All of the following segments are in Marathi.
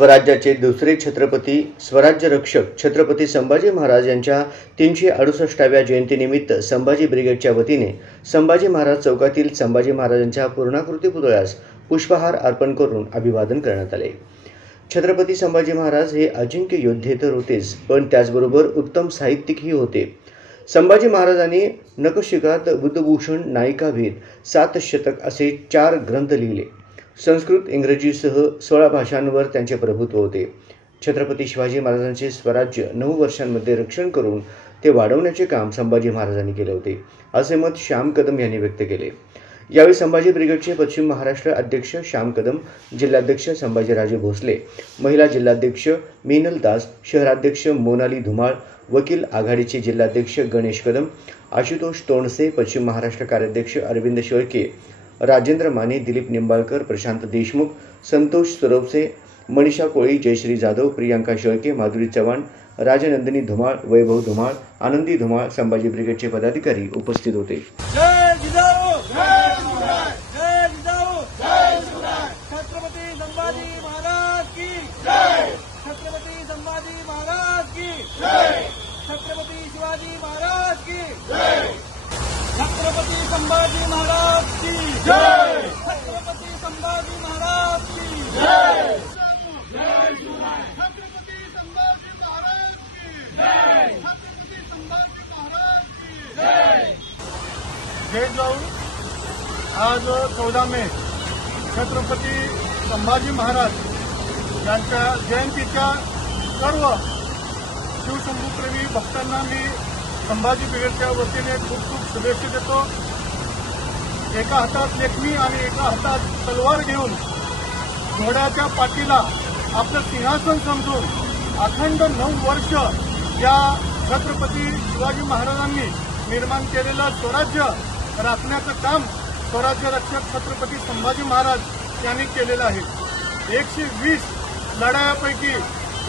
स्वराज्याचे दुसरे छत्रपती स्वराज्य रक्षक छत्रपती संभाजी महाराज यांच्या 368व्या जयंतीनिमित्त संभाजी ब्रिगेडच्या वतीने संभाजी महाराज चौकातील संभाजी महाराजांच्या पूर्णाकृती पुतळ्यास पुष्पहार अर्पण करून अभिवादन करण्यात आले। छत्रपती संभाजी महाराज हे अजिंक्य योद्धे तर होतेच, पण त्याचबरोबर उत्तम साहित्यिकही होते। संभाजी महाराजांनी नखशिखात बुद्धभूषण, नायिकाभेद, 7 शतक असे 4 ग्रंथ लिहिले। संस्कृत, इंग्रजीसह 16 भाषांवर त्यांचे प्रभुत्व होते। छत्रपती शिवाजी महाराजांचे स्वराज्य 9 वर्षांमध्ये रक्षण करून ते वाढवण्याचे काम संभाजी महाराजांनी केले होते, असे मत श्याम कदम यांनी व्यक्त केले। यावेळी संभाजी ब्रिगेडचे पश्चिम महाराष्ट्र अध्यक्ष श्याम कदम, जिल्हाध्यक्ष संभाजीराजे भोसले, महिला जिल्हाध्यक्ष मीनल दास, शहराध्यक्ष मोनाली धुमाळ, वकील आघाडीचे जिल्हाध्यक्ष गणेश कदम, आशुतोष तोंडसे, पश्चिम महाराष्ट्र कार्याध्यक्ष अरविंद शेळके, राजेंद्र माने, दिलीप निंबाळकर, प्रशांत देशमुख, संतोष सुरवसे, मनीषा कोळी, जयश्री जाधव, प्रियांका शेळके, माधुरी चव्हाण, राजनंदिनी धुमाळ, वैभव धुमाळ, आनंदी धुमाळ, संभाजी ब्रिगेडचे पदाधिकारी उपस्थित होते। छत्रपती संभाजी महाराज की जय। छत्रपती संभाजी महाराज की जय। छत्रपती शिवाजी महाराज की जय। छत्रपती संभाजी महाराज की जय। छत्रपती संभाजी महाराज की जय। छत्रपती संभाजी महाराज की जय। छत्रपती संभाजी महाराज की जय। जय जाऊ। आज 14 मे छत्रपती संभाजी महाराज यांच्या जयंतीच्या सर्व शिवशंभूप्रेमी भक्तांना मी संभाजी ब्रिगेडच्या वतीने खूप खूप शुभेच्छा देतो। एका हातात लेखणी आणि एका हातात तलवार घेऊन घोड्याच्या पाठीला आपलं सिंहासन समजून अखंड 9 वर्ष या छत्रपती शिवाजी महाराजांनी निर्माण केलेलं स्वराज्य राखण्याचं काम स्वराज्य रक्षक छत्रपती संभाजी महाराज यांनी केलेलं आहे। 120 लढायापैकी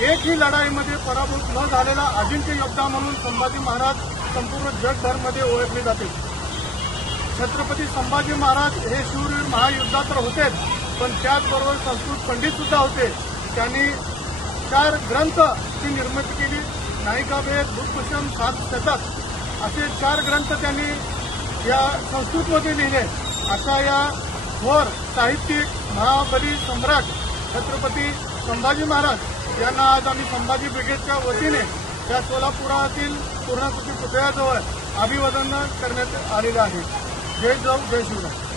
एकही लढाईमध्ये पराभूत न झालेला अजिंक्य योद्धा म्हणून संभाजी महाराज संपूर्ण जगभरमध्ये ओळखले जाते। छत्रपती संभाजी महाराज हे शूरवीर महायुद्धा तर होतेच, पण त्याचबरोबर संस्कृत पंडित सुद्धा होते। त्यांनी 4 ग्रंथची निर्मिती केली। नायिकाभेद, बुद्धभूषण, 7 शतक असे 4 ग्रंथ त्यांनी या संस्कृतमध्ये लिहिले। अशा या थोर साहित्यिक महाबली सम्राट छत्रपती संभाजी महाराज यांना आज आम्ही संभाजी ब्रिगेडच्या वतीने त्या सोलापुरातील पूर्णाकृती पुतळ्याजवळ अभिवादन करण्यात आलेलं आहे। जय जाऊ, जय शिवराय।